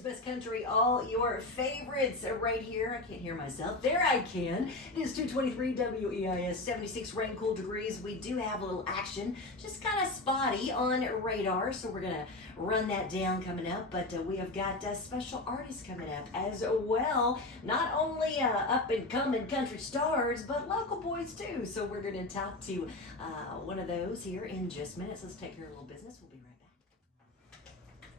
America's Best Country, all your favorites right here. I can't hear myself. There I can. It is 223 WEIS, 76 rain, cool degrees. We do have a little action, just kind of spotty on radar, so we're going to run that down coming up. But we have got special artists coming up as well. Not only up-and-coming country stars, but local boys too. So we're going to talk to one of those here in just minutes. Let's take care of a little business. We'll be right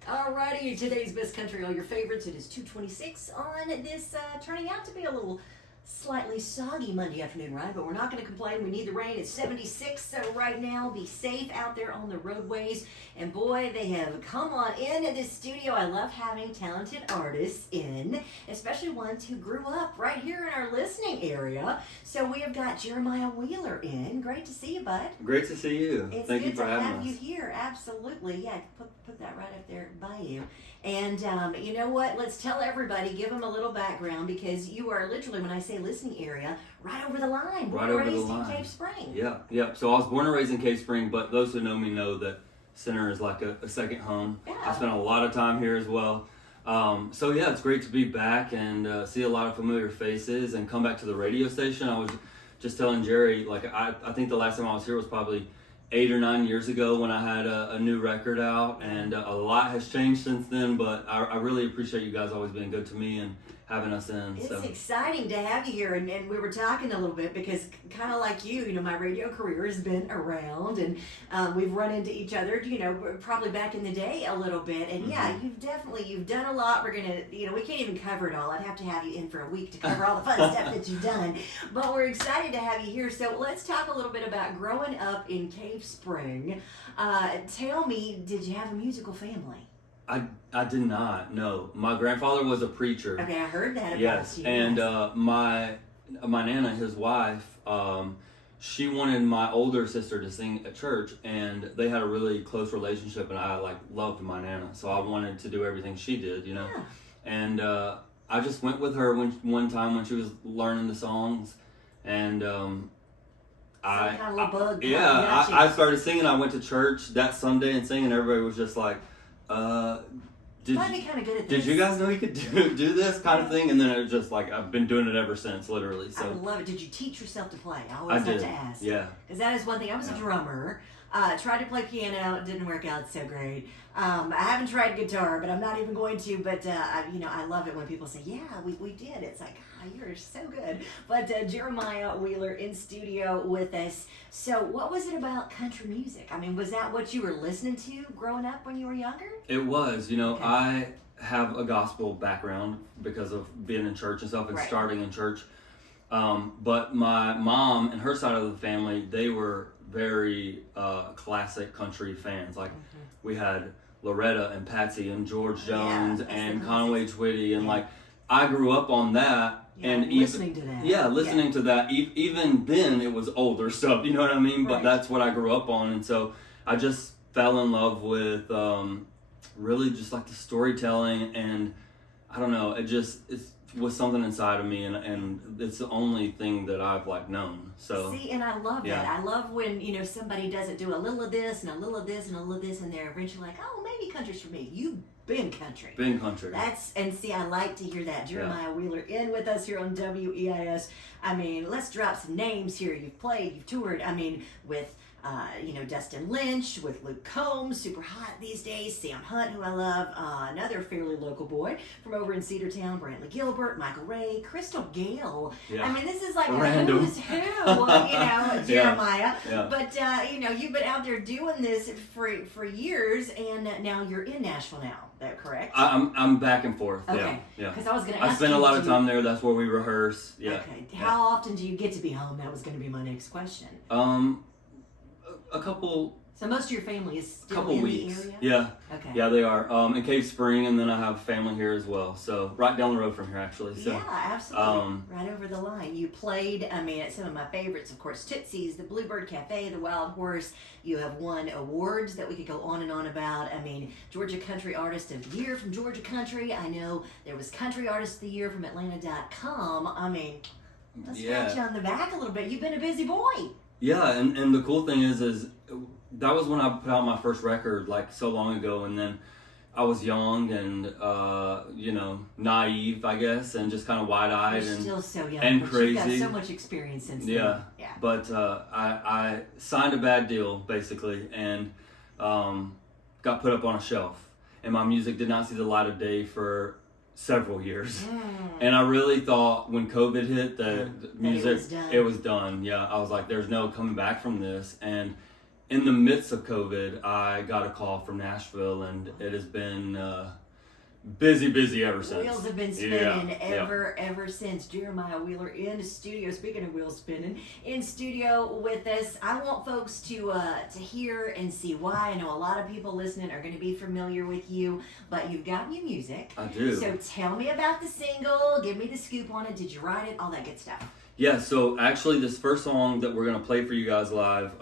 back. Alrighty, today's Best Country, all your favorites. It is 2:26 on this turning out to be a little slightly soggy Monday afternoon, right? But we're not going to complain. We need the rain. It's 76 right now. Be safe out there on the roadways. And boy, they have come on into this studio. I love having talented artists in, especially ones who grew up right here in our listening area. So we have got Jeremiah Wheeler in. Great to see you, bud. Great to see you. Thank you for having us. It's good to have you here. Absolutely. Yeah, put that right up there by you. And you know what? Let's tell everybody, give them a little background, because you are literally, when I say listening area, right over the line. Right over the line. Raised in Cave Spring. Yeah. So I was born and raised in Cave Spring, but those who know me know that Center is like a second home. Yeah. I spent a lot of time here as well. So yeah, it's great to be back and see a lot of familiar faces and come back to the radio station. I was just telling Jerry, like I think the last time I was here was probably 8 or 9 years ago when I had a new record out, and a lot has changed since then, but I really appreciate you guys always being good to me and having us in. It's exciting to have you here, and we were talking a little bit because kind of like you know, my radio career has been around, and we've run into each other, you know, probably back in the day a little bit, and yeah, you've done a lot. We're gonna, you know, we can't even cover it all. I'd have to have you in for a week to cover all the fun stuff that you've done, but we're excited to have you here. So let's talk a little bit about growing up in Cave Spring. Tell me, did you have a musical family? I did not, no. My grandfather was a preacher. Okay, I heard that about yes, you. And my Nana, his wife, she wanted my older sister to sing at church, and they had a really close relationship, and I loved my Nana, so I wanted to do everything she did, you know. Yeah. And I just went with her one time when she was learning the songs, and I started singing. I went to church that Sunday and singing, and everybody was just like, did you guys know you could do this kind of thing? And then it was just like, I've been doing it ever since, literally. So I love it. Did you teach yourself to play? I always have to ask. Yeah. Because that is one thing. I was a drummer. Tried to play piano. It didn't work out so great. I haven't tried guitar, but I'm not even going to. But, I love it when people say, yeah, we did. It's like, you're so good. But Jeremiah Wheeler in studio with us. So what was it about country music? I mean, was that what you were listening to growing up when you were younger? It was. You know, okay. I have a gospel background because of being in church and stuff and starting in church. But my mom and her side of the family, they were very classic country fans. Like we had Loretta and Patsy and George Jones and Conway Twitty, and I grew up on that. And listening to that. Yeah, listening to that. Even then, it was older stuff. You know what I mean? But that's what I grew up on, and so I just fell in love with really just like the storytelling, and I don't know. It was something inside of me, and it's the only thing that I've known. So see, and I love that. I love when somebody doesn't do a little of this and a little of this and a little of this, and they're eventually like, oh, maybe country's for me. You've been country. Been country. I like to hear that. Jeremiah Wheeler in with us here on WEIS. I mean, let's drop some names here. You've played, you've toured. I mean, with Dustin Lynch, with Luke Combs, super hot these days, Sam Hunt, who I love, another fairly local boy from over in Cedartown, Brantley Gilbert, Michael Ray, Crystal Gale. Yeah. I mean, this is like a who's who, Jeremiah. Yeah. But, you've been out there doing this for years, and now you're in Nashville now. Is that correct? I'm back and forth. Okay. Yeah. Because I was going to ask I spend a lot of time there. That's where we rehearse. Yeah. Okay. How often do you get to be home? That was going to be my next question. A couple. So most of your family is still in weeks. The area? Yeah. Okay. Yeah, they are. In Cave Spring, and then I have family here as well. So right down the road from here, actually. So, yeah, absolutely. Right over the line. You played, at some of my favorites, of course, Tootsie's, the Bluebird Cafe, the Wild Horse. You have won awards that we could go on and on about. Georgia Country Artist of the Year from Georgia Country. I know there was Country Artist of the Year from Atlanta.com. Let's pat you on the back a little bit. You've been a busy boy. Yeah, and the cool thing is that was when I put out my first record so long ago, and then I was young and naive, I guess, and just kind of wide-eyed You're and still so young, and but crazy. You've got so much experience since then. Yeah. But I signed a bad deal basically, and got put up on a shelf, and my music did not see the light of day for several years. And I really thought when COVID hit that music, it was done. Yeah, I was like, there's no coming back from this. And in the midst of COVID, I got a call from Nashville, and it has been busy ever since. Wheels have been spinning ever since. Jeremiah Wheeler in the studio. Speaking of wheels spinning, in studio with us. I want folks to hear and see why. I know a lot of people listening are going to be familiar with you, but you've got new music. I do. So tell me about the single. Give me the scoop on it. Did you write it? All that good stuff. Yeah, so actually this first song that we're going to play for you guys live,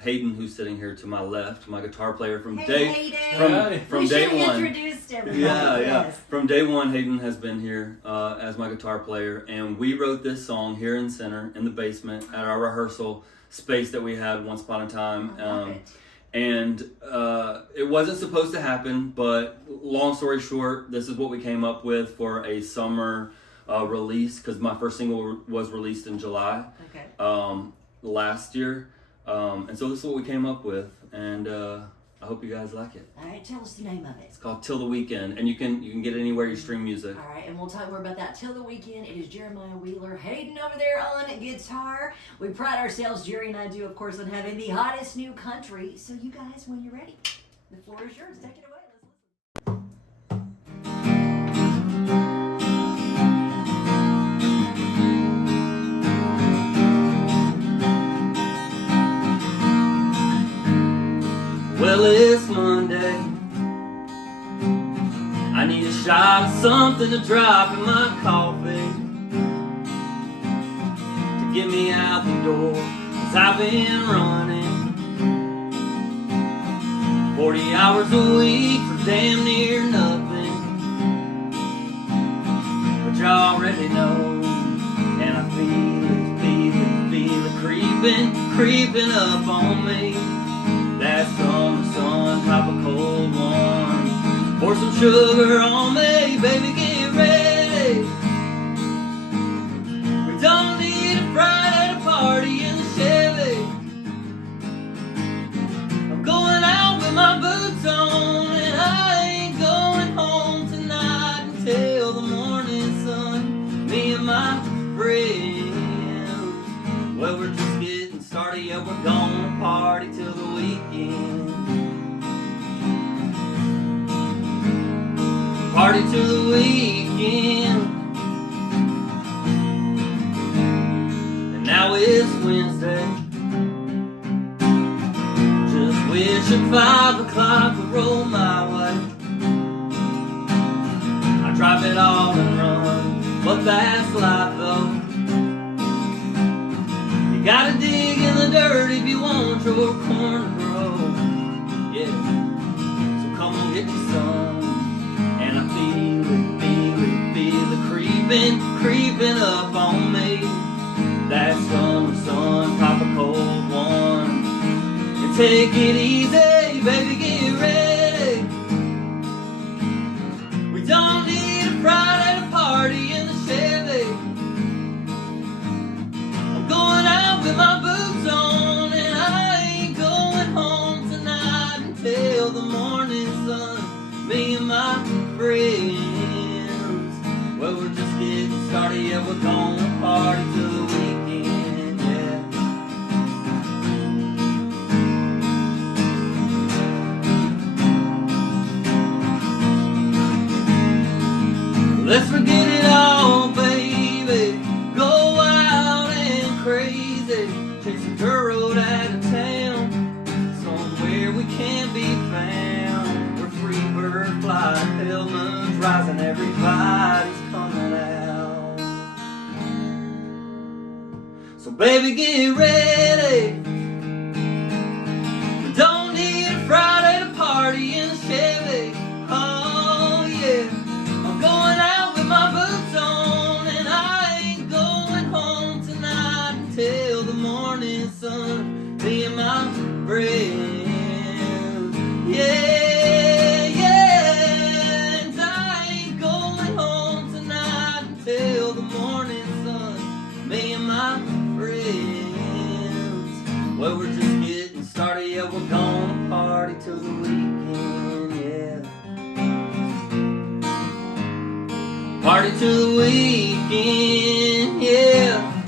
Hayden, who's sitting here to my left, my guitar player from day one. Introduced everybody. Yeah. From day one, Hayden has been here as my guitar player, and we wrote this song here in Center, in the basement, at our rehearsal space that we had once upon a time. And it wasn't supposed to happen, but long story short, this is what we came up with for a summer release, because my first single was released in July last year, and so this is what we came up with, and I hope you guys like it. All right, tell us the name of it. It's called Till the Weekend, and you can get it anywhere you stream music. All right, and we'll talk more about that. Till the Weekend. It is Jeremiah Wheeler, Hayden over there on guitar. We pride ourselves, Jerry and I do, of course, on having the hottest new country. So you guys, when you're ready, the floor is yours. Take it away. Let's listen. Well, it's Monday. I need a shot of something to drop in my coffee to get me out the door, 'cause I've been running 40 hours a week for damn near nothing. But you already know, and I feel it creeping up on me. That summer sun, pop a cold one, pour some sugar on me, baby, get ready. We don't need a Friday party in the Chevy. I'm going out with my boots on, and I ain't going home tonight until the morning sun. Me and my friends, well, we're just getting started, yeah, we're gonna party till the weekend. Party till the weekend. And now it's Wednesday. Just wish at 5 o'clock would roll my way. I drive it all and run, but that's life though. You gotta dig in the dirt if you want your corn to grow. Yeah, so come on, get you some. And I feel it creeping up on me. That summer sun, pop a cold one, and take it easy, baby, get ready. We don't need a Friday party in the Chevy. I'm going out with my boots on, and I ain't going home tonight until the morning sun. Me and my friends, well, we're just getting started, yeah, we're gonna party till the weekend, yeah. Let's forget it all, baby, go wild and crazy, chase a dirt road out of town, somewhere we can't be found, where free bird fly, pale moon's rising, everybody's coming out. So baby, get ready. We don't need a Friday to party in the Chevy. Oh yeah, I'm going out with my boots on, and I ain't going home tonight until the morning sun. Me and my friends, yeah, yeah. Well, we're just getting started, yeah, we're gonna party till the weekend, yeah. Party till the weekend, yeah.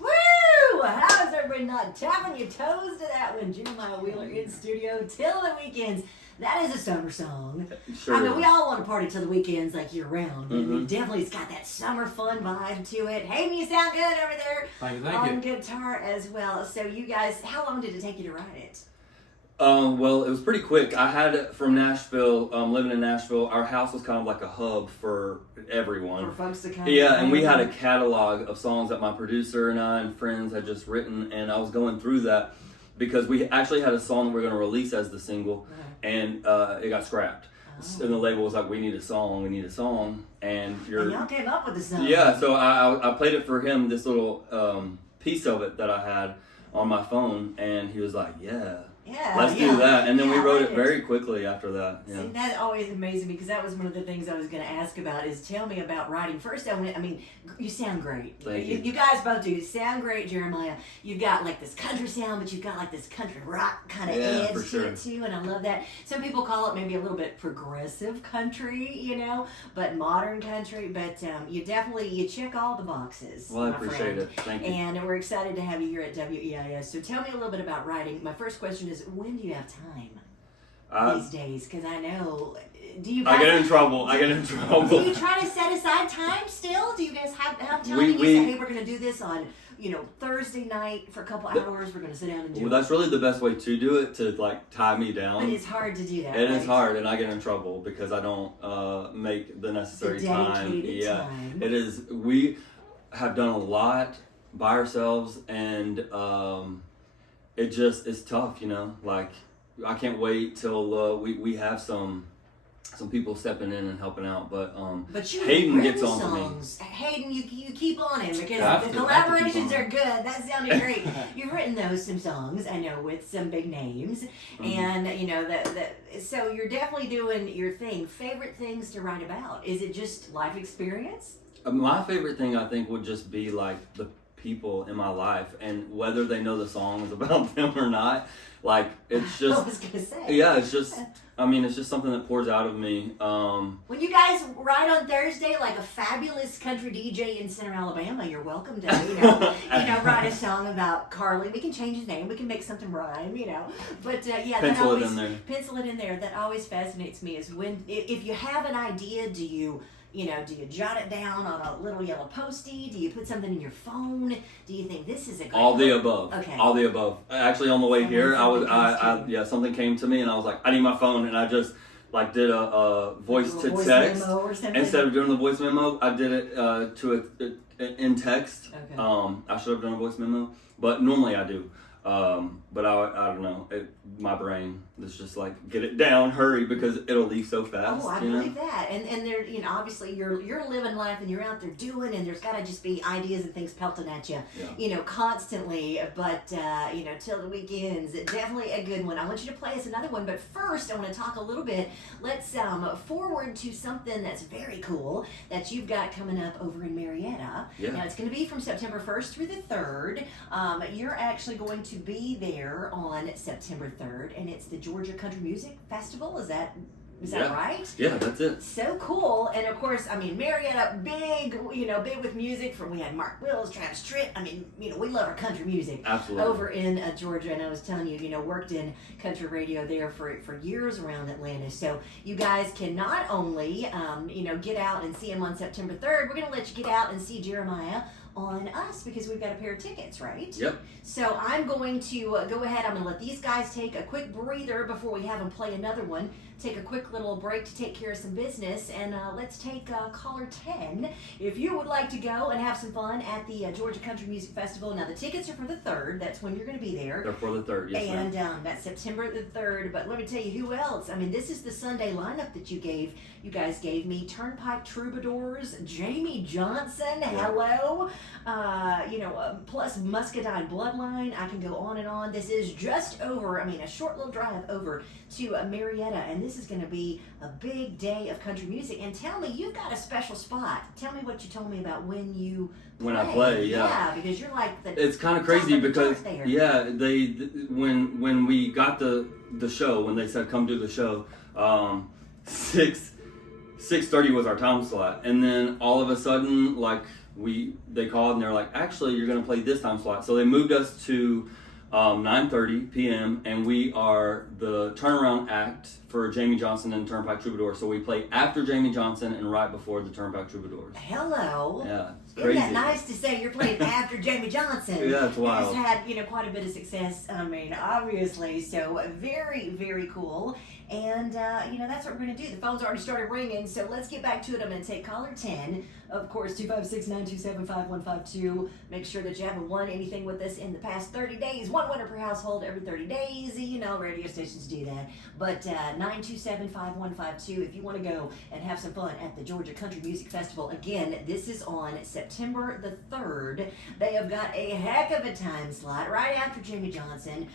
Woo! How's everybody not tapping your toes to that one? Jeremiah Wheeler in studio till the weekends. That is a summer song. Sure. I mean, we all want to party till the weekends like year round. Mm-hmm. Definitely, it's got that summer fun vibe to it. Hayden, you sound good over there. Thank you. On guitar as well. So you guys, how long did it take you to write it? Well, it was pretty quick. I had it from Nashville, living in Nashville. Our house was kind of like a hub for everyone. For folks to come. Yeah, and we had a catalog of songs that my producer and I and friends had just written, and I was going through that because we actually had a song that we were going to release as the single, and it got scrapped. Oh. And the label was like, we need a song, and and y'all came up with the song. Yeah, so I played it for him, this little piece of it that I had on my phone, and he was like, let's do that. And then we wrote it very quickly after that. Yeah. See, that always amazes me because that was one of the things I was going to ask about is tell me about writing. First, I mean, you sound great. Thank you. You guys both do. You sound great, Jeremiah. You've got like this country sound, but you've got like this country rock kind of edge to it too, and I love that. Some people call it maybe a little bit progressive country, but modern country. But you check all the boxes. Well, I appreciate it. Thank you. And we're excited to have you here at WEIS. So tell me a little bit about writing. My first question is, when do you have time these days? Because I know, do you guys... I get in trouble. Do you try to set aside time still? Do you guys have time? You say, hey, we're going to do this on, Thursday night for a couple hours. We're going to sit down and do it. Well, that's really the best way to do it, to like tie me down. But it's hard to do that. It is hard, and I get in trouble because I don't make the necessary time. Time. It is. We have done a lot by ourselves, and it's tough, like I can't wait till we have some people stepping in and helping out, but Hayden gets on to me. Hayden, you keep on him because the collaborations are good. That sounded great. You've written some songs, I know, with some big names, and so you're definitely doing your thing. Favorite things to write about? Is it just life experience? My favorite thing, I think, would just be like the people in my life, and whether they know the song is about them or not, like it's just I was gonna say. Yeah, it's just it's just something that pours out of me. When you guys write on Thursday like a fabulous country DJ in Center, Alabama, you're welcome to write a song about Karli. We can change his name, we can make something rhyme, but pencil it in there. Pencil it in there. That always fascinates me is if you have an idea, do you jot it down on a little yellow Post-it? Do you put something in your phone? Do you think this is a great All the above. Okay. All the above. Actually, on the way here, something came to me, and I was like, I need my phone, and I just like did a voice to text instead of doing the voice memo. I did it in text. Okay. I should have done a voice memo, but normally I do. But I don't know. My brain is just like, get it down, hurry, because it'll leave so fast. Oh, I believe that. And there, obviously you're living life and you're out there doing, and there's got to just be ideas and things pelting at you, constantly. But till the weekends, definitely a good one. I want you to play us another one, but first I want to talk a little bit. Let's forward to something that's very cool that you've got coming up over in Marietta. Yeah. Now it's going to be from September 1st through the 3rd. You're actually going to be there on September 3rd, and it's the Georgia Country Music Festival. Is that right? Yeah, that's it. So cool. And of course, Marietta, big with music. We had Mark Wills, Travis Tritt. We love our country music. Absolutely. Over in Georgia. And I was telling you, worked in country radio there for years around Atlanta. So you guys can not only, get out and see him on September 3rd, we're going to let you get out and see Jeremiah on us because we've got a pair of tickets, right? Yep. So I'm going to go ahead. I'm going to let these guys take a quick breather before we have them play another one. Take a quick little break to take care of some business, and let's take caller 10. If you would like to go and have some fun at the Georgia Country Music Festival. Now the tickets are for the 3rd. That's when you're going to be there. They're for the 3rd, yes, and that's September the 3rd. But let me tell you who else. This is the Sunday lineup that you guys gave me. Turnpike Troubadours, Jamie Johnson, hello. plus Muscadine Bloodline. I can go on and on. This is just over, a short little drive over to Marietta, and this is going to be a big day of country music. And tell me, you've got a special spot. Tell me what you told me about when you play. When I play, yeah. Yeah, because you're like the It's kind of crazy because, yeah, when we got the show, when they said come do the show, 6:30 was our time slot, and then all of a sudden, like, they called and they're like, actually, you're going to play this time slot. So they moved us to 9:30 p.m. and we are the turnaround act for Jamie Johnson and Turnpike Troubadours. So we play after Jamie Johnson and right before the Turnpike Troubadours. Hello. Yeah, it's crazy. Isn't that nice to say you're playing after Jamie Johnson? Yeah, it's wild. He's had quite a bit of success. Obviously, so very, very cool. And that's what we're going to do. The phone's already started ringing, so let's get back to it. I'm going to take caller 10. Of course, 256-927-5152. Make sure that you haven't won anything with us in the past 30 days. One winner per household every 30 days. Radio stations do that. But 927-5152 if you want to go and have some fun at the Georgia Country Music Festival. Again, this is on September the 3rd. They have got a heck of a time slot right after Jamie Johnson.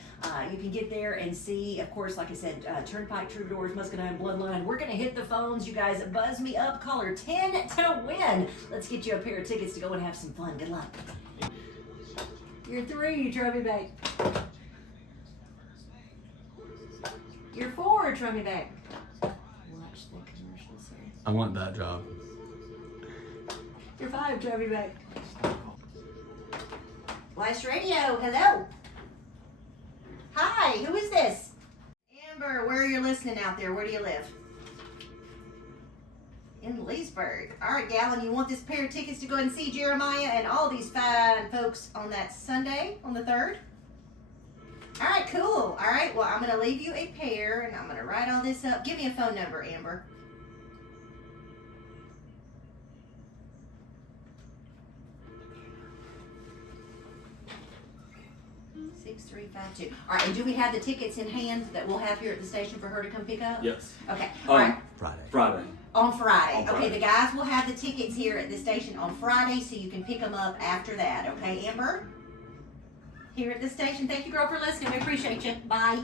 You can get there and see, of course, like I said, Turnpike Troubadours, Muscadine Bloodline. We're going to hit the phones. You guys buzz me up. Caller 10 to win. Let's get you a pair of tickets to go and have some fun. Good luck. You're 3. Try me back. You're 4. Try me back. Watch the commercials here. I want that job. You're 5. Try me back. WEIS Radio. Hello. Hi. Who is this? Amber. Where are you listening out there? Where do you live? In Leesburg. All right, gal, and you want this pair of tickets to go and see Jeremiah and all these fine folks on that Sunday on the 3rd? All right, cool. All right, well, I'm going to leave you a pair, and I'm going to write all this up. Give me a phone number, Amber. All right, and do we have the tickets in hand that we'll have here at the station for her to come pick up? Yes. Okay. All right. Friday. On Friday. On Friday. Okay, the guys will have the tickets here at the station on Friday, so you can pick them up after that. Okay, Amber? Here at the station. Thank you, girl, for listening. We appreciate you. Bye.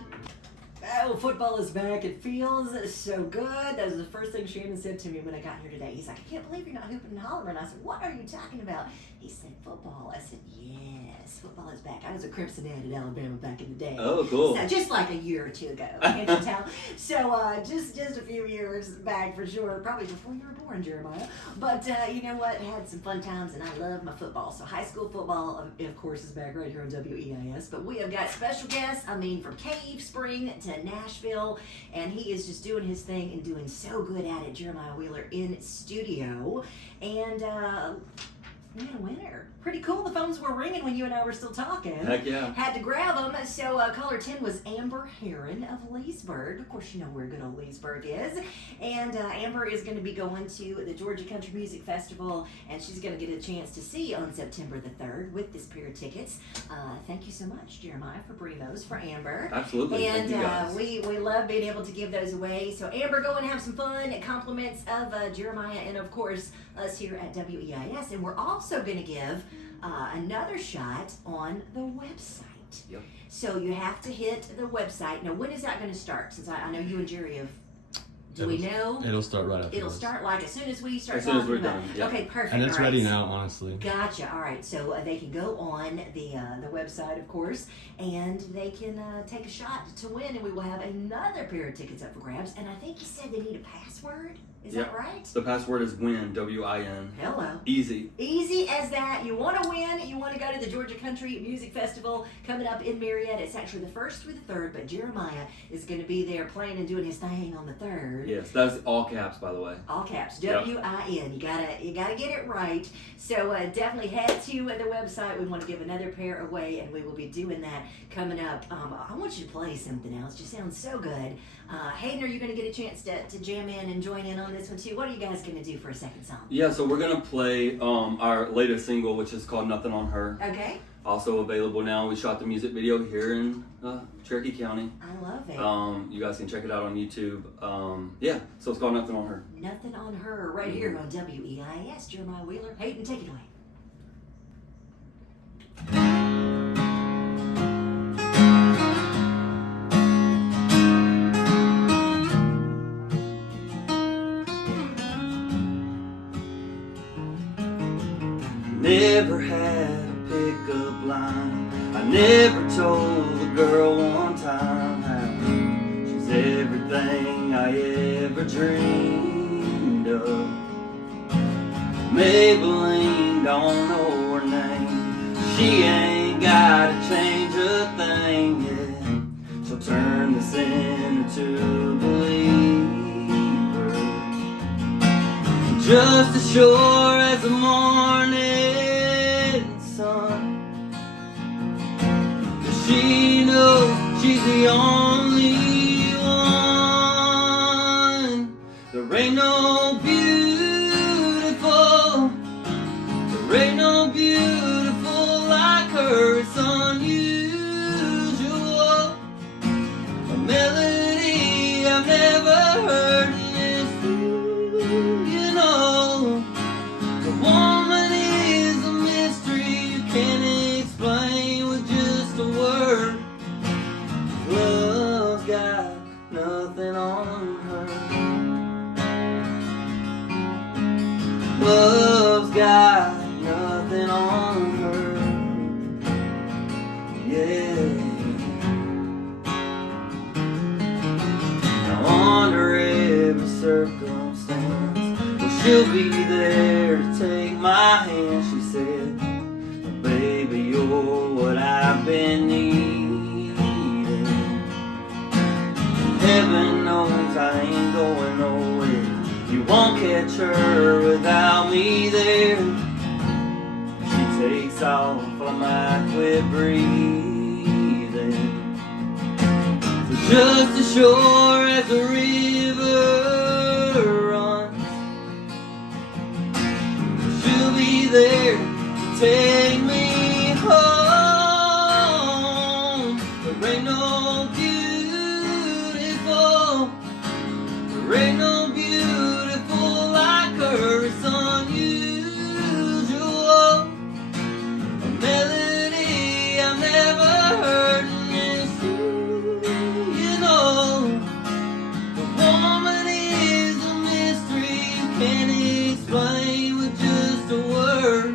Oh, football is back. It feels so good. That was the first thing Shannon said to me when I got here today. He's like, I can't believe you're not hooping and hollering. I said, what are you talking about? He said, football. I said, yes, football is back. I was a Crimson Ant at Alabama back in the day. Oh, cool. So just like a year or two ago, can't you tell? So just a few years back for sure, probably before you were born, Jeremiah. But you know what? Had some fun times, and I love my football. So high school football, of course, is back right here on WEIS. But we have got special guests. From Cave Spring to Nashville, and he is just doing his thing and doing so good at it. Jeremiah Wheeler in studio, and we had a winner. Pretty cool. The phones were ringing when you and I were still talking. Heck yeah. Had to grab them. So caller 10 was Amber Heron of Leesburg. Of course, you know where good old Leesburg is. And Amber is going to be going to the Georgia Country Music Festival, and she's going to get a chance to see on September the 3rd with this pair of tickets. Thank you so much, Jeremiah, for bringing those for Amber. Absolutely. And Thank you guys. we love being able to give those away. So Amber, go and have some fun. Compliments of Jeremiah and, of course, us here at WEIS. And we're also going to give another shot on the website. Yep. So you have to hit the website. Now, when is that going to start? Since I know you and Jerry have. Do we know? It'll start right after. It'll start like as soon as we start as soon as talking we're about done. it. Yeah. Okay, perfect. And it's All right. ready now, honestly. Gotcha. All right. So they can go on the website, of course, and they can take a shot to win, and we will have another pair of tickets up for grabs. And I think you said they need a password. Is that right? The password is WIN, W-I-N. Hello. Easy. Easy as that. You want to win. You want to go to the Georgia Country Music Festival coming up in Marietta. It's actually the 1st through the 3rd, but Jeremiah is going to be there playing and doing his thing on the 3rd. Yes, that's all caps, by the way. All caps, Yep. W-I-N. You gotta get it right. So definitely head to the website. We want to give another pair away, and we will be doing that coming up. I want you to play something else. Just sounds so good. Hayden, are you going to get a chance to jam in and join in on this one too? What are you guys going to do for a second song? Yeah, so we're going to play our latest single, which is called Nothing on Her. Okay. Also available now. We shot the music video here in Cherokee County. I love it. You guys can check it out on YouTube. Yeah, so it's called Nothing on Her. Nothing on Her right here on WEIS. Jeremiah Wheeler. Hayden, take it away. I never told the girl one time how she's everything I ever dreamed of. Maybelline, don't know her name. She ain't gotta change a thing yet. She'll turn the sinner to believer. Just as sure as the morning sun. She knows she's the only one. There ain't no beautiful, there ain't no beautiful like her. It's unusual, a melody I've never heard, and it's true, you know. The woman is a mystery you can't explain with just a word. Love's got nothing on her. Love's got nothing on her. Yeah. Now under every circumstance, well, she'll be there to take my hand, she said. Baby, you're what I've been needing. Heaven knows I ain't going nowhere. You won't catch her without me there. She takes off, I might quit breathing. So just as sure as the river runs, she'll be there to take me home. There ain't no beautiful, there ain't no beautiful like her. It's unusual, a melody I've never heard, and it's true, you know. The woman is a mystery you can't explain with just a word.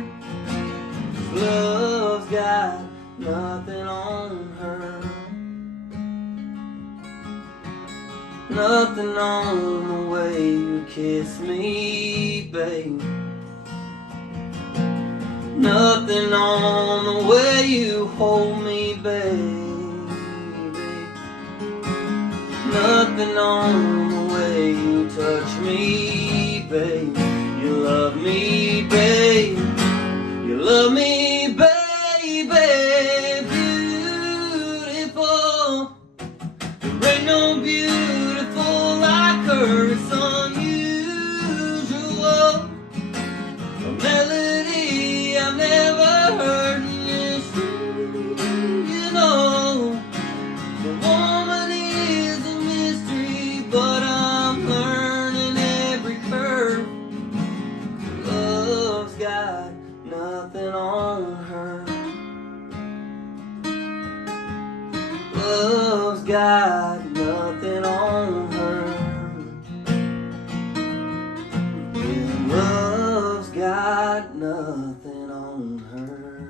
Love's got nothing on her. Nothing on the way you kiss me, babe. Nothing on the way you hold me, baby. Nothing on the way you touch me, babe. You love me, babe. You love me, baby. Beautiful. There ain't no beautiful like her. It's unusual, a melody I've never heard, and it's true, you know. The woman is a mystery, but I'm learning every curve. Love's got nothing on her. Love's got nothing on her. Yeah, love's got nothing on her.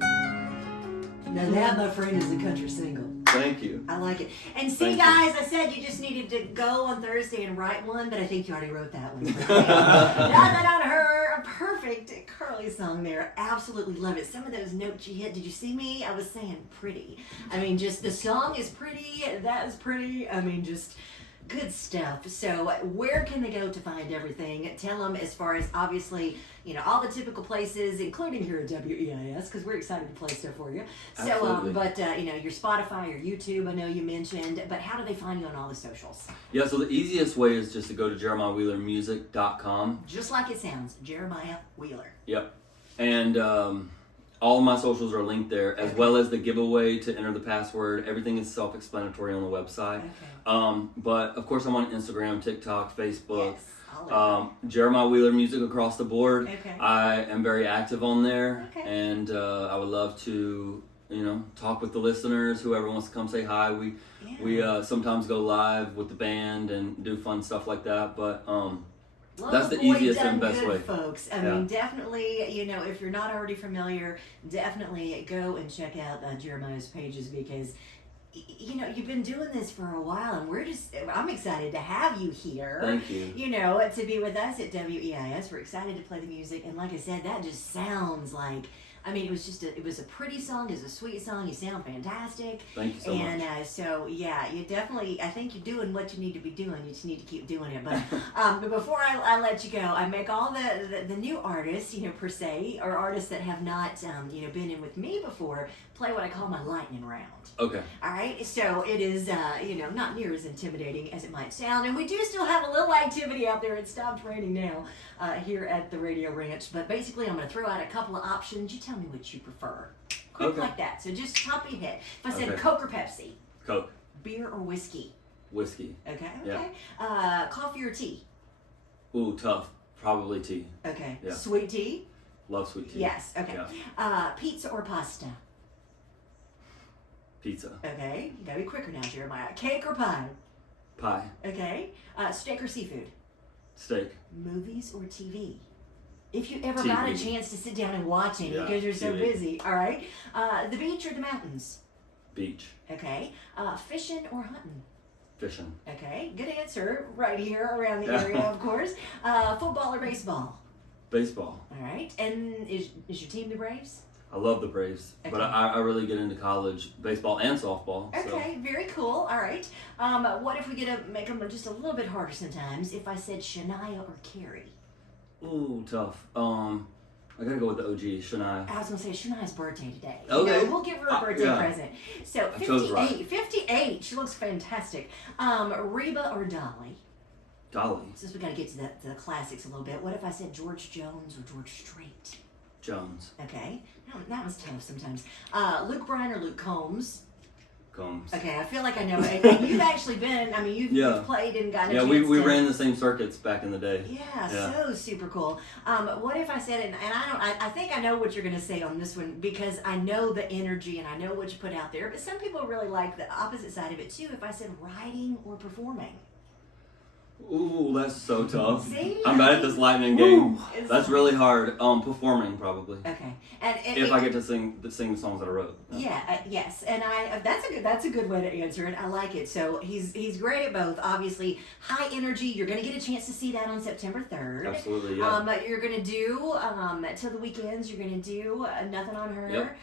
Now that, my friend, is a country single. Thank you. I like it. And see, Thank you. guys, I said you just needed to go on Thursday and write one, but I think you already wrote that one. Nothing on her. A perfect Karli song there. Absolutely love it. Some of those notes you hit. Did you see me? I was saying pretty. I mean, just the song is pretty. That is pretty. I mean, just good stuff. So where can they go to find everything? Tell them as far as, obviously, you know, all the typical places, including here at WEIS, because we're excited to play stuff for you. So, Absolutely. but you know, your Spotify, your YouTube, I know you mentioned, but how do they find you on all the socials? Yeah, so the easiest way is just to go to JeremiahWheelerMusic.com. Just like it sounds, Jeremiah Wheeler. Yep. And all of my socials are linked there, as well as the giveaway to enter the password. Everything is self-explanatory on the website. Okay. But of course, I'm on Instagram, TikTok, Facebook. Yes. All Jeremiah Wheeler Music across the board. Okay. I am very active on there, Okay. and I would love to, you know, talk with the listeners. Whoever wants to come say hi. We sometimes go live with the band and do fun stuff like that. But Love That's the Boy easiest Done and best Good, way. folks. I mean, definitely, you know, if you're not already familiar, definitely go and check out Jeremiah's pages because, you know, you've been doing this for a while and I'm excited to have you here. Thank you. You know, to be with us at WEIS. We're excited to play the music. And like I said, that just sounds like, I mean, it was a pretty song, it was a sweet song. You sound fantastic. Thank you so much. And so, yeah, you definitely, I think you're doing what you need to be doing. You just need to keep doing it. But before I let you go, I make all the new artists, you know, per se, or artists that have not, you know, been in with me before, play what I call my lightning round. Okay. All right, so it is, you know, not near as intimidating as it might sound, and we do still have a little activity out there. It stopped raining now here at the Radio Ranch, but basically I'm going to throw out a couple of options. You tell me which you prefer. Quick like that, so just top of your head. If I said Coke or Pepsi? Coke. Beer or whiskey? Whiskey. Okay. Yeah. Coffee or tea? Ooh, tough. Probably tea. Okay. Yeah. Sweet tea? Love sweet tea. Yes, okay. Yeah. Pizza or pasta? Pizza. Okay, you gotta be quicker now, Jeremiah. Cake or pie? Pie. Okay. Steak or seafood? Steak. Movies or TV? If you ever TV. got a chance to sit down and watch it because you're so TV. busy, all right? The beach or the mountains? Beach. Okay. Fishing or hunting? Fishing. Okay, good answer. Right here around the area, of course. Football or baseball? Baseball. All right. And is your team the Braves? I love the Braves, but I really get into college baseball and softball. Okay, very cool. All right. What if we get to make them just a little bit harder sometimes? If I said Shania or Carrie? Ooh, tough. I gotta go with the OG, Shania. I was gonna say Shania's birthday today. Okay. You know, we'll give her a birthday present. So 58, 58. She looks fantastic. Reba or Dolly? Dolly. Since we gotta get to the classics a little bit, what if I said George Jones or George Strait? Jones. Okay, that was tough sometimes. Luke Bryan or Luke Combs? Combs. Okay, I feel like I know. And you've actually been, I mean, you've played and gotten a chance we to... ran the same circuits back in the day. Yeah, so super cool. What if I said, and I think I know what you're going to say on this one because I know the energy and I know what you put out there, but some people really like the opposite side of it too. If I said writing or performing? Ooh, that's so tough. See? I'm bad at this lightning game. Ooh, that's really hard. Performing probably. Okay, and if I get to sing the songs that I wrote. Yeah, yes, and that's a good way to answer it. I like it. So he's great at both. Obviously, high energy. You're going to get a chance to see that on September 3rd. Absolutely, yeah. You're going to do till the weekends. You're going to do Nothing on Her. Yep.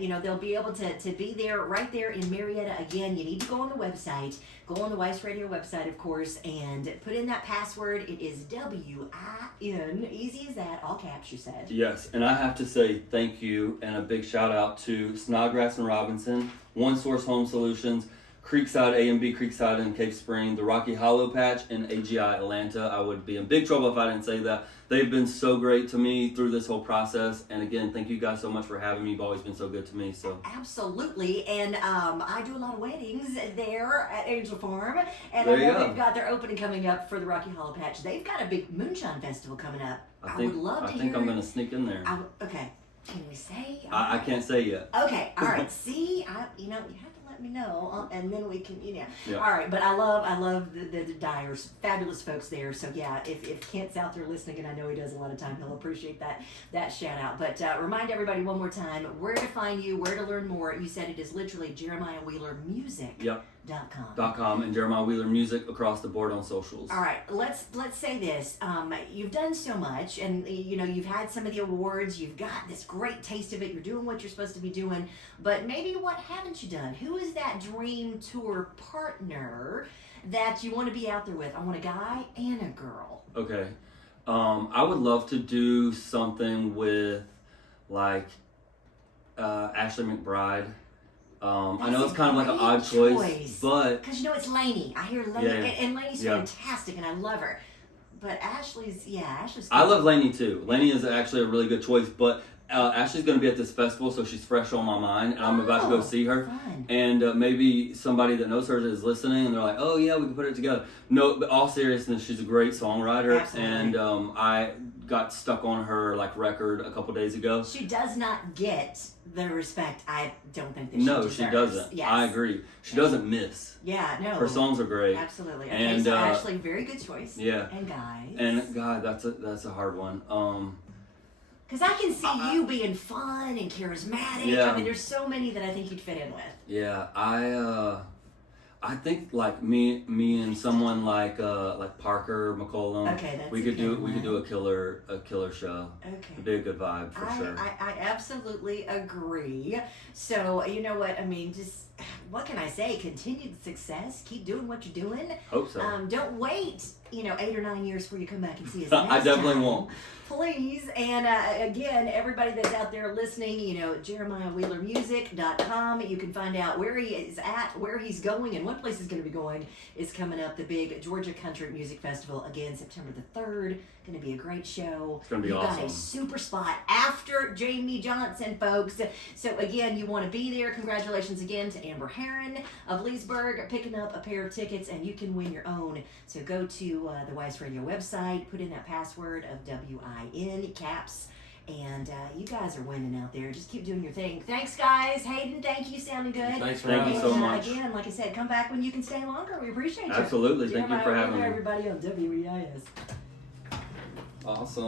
You know, they'll be able to be there right there in Marietta. Again, you need to go on the website, go on the WEIS Radio website, of course, and put in that password. It is WIN, easy as that, all caps, you said. Yes, and I have to say thank you and a big shout out to Snodgrass and Robinson, One Source Home Solutions, Creekside A&B Creekside in Cave Spring, the Rocky Hollow Patch, and AGI Atlanta. I would be in big trouble if I didn't say that. They've been so great to me through this whole process. And again, thank you guys so much for having me. You've always been so good to me. So absolutely. And I do a lot of weddings there at Angel Farm. And there I know you go. they've got their opening coming up for the Rocky Hollow Patch. They've got a big moonshine festival coming up. I think I'm going to sneak in there. Okay. Can we say? I can't say yet. Okay. All right. See, you have to let me know, and then we can, Yeah. All right. But I love the Dyers, fabulous folks there. So yeah, if Kent's out there listening, and I know he does a lot of time, he'll appreciate that shout out. But remind everybody one more time where to find you, where to learn more. You said it is literally Jeremiah Wheeler Music. Yep. .com and Jeremiah Wheeler Music across the board on socials. All right, let's say this. You've done so much, and you've had some of the awards. You've got this great taste of it. You're doing what you're supposed to be doing, but maybe what haven't you done? Who is that dream tour partner that you want to be out there with? I want a guy and a girl. Okay, I would love to do something with like Ashley McBride. I know it's kind of like an odd choice, but because it's Lainey. I hear Lainey, and Lainey's fantastic, and I love her. But Ashley's. I love Lainey too. Lainey is actually a really good choice, but Ashley's going to be at this festival, so she's fresh on my mind, and I'm about to go see her. Fun. And maybe somebody that knows her is listening, and they're like, "Oh yeah, we can put it together." No, but all seriousness, she's a great songwriter, Absolutely. and I got stuck on her like record a couple days ago. She does not get the respect I don't think that she No, deserves. she doesn't. Yes. I agree. She doesn't miss. Yeah, no. Her songs are great. Absolutely. Okay, And, so Ashley, very good choice. Yeah. And guys. And God, that's a hard one. Because I can see you being fun and charismatic. Yeah. I mean, there's so many that I think you'd fit in with. Yeah, I think like me and someone like Parker McCollum. Okay, that's we a could good do one. a killer show. Okay. It'd be a good vibe for sure. I absolutely agree. So, you know what? I mean, just what can I say? Continued success. Keep doing what you're doing. Hope so. Don't wait, 8 or 9 years before you come back and see us. I next definitely time. won't. Please. And again, everybody that's out there listening, JeremiahWheelerMusic.com. You can find out where he is at, where he's going, and one place he's going to be going is coming up, the big Georgia Country Music Festival, again, September the 3rd. Going to be a great show. It's going to be Got awesome. a super spot after Jamie Johnson, folks. So again, you want to be there. Congratulations again to Amber Heron of Leesburg picking up a pair of tickets, and you can win your own. So go to the WEIS Radio website, put in that password of WIN caps, and you guys are winning out there. Just keep doing your thing. Thanks, guys. Hayden, thank you. Sounding good. Thanks for Thank having you us. so much. Again, like I said, come back when you can stay longer. We appreciate you. Absolutely. Thank you for Jeremiah having Wheeler, me. everybody on WEIS. Awesome.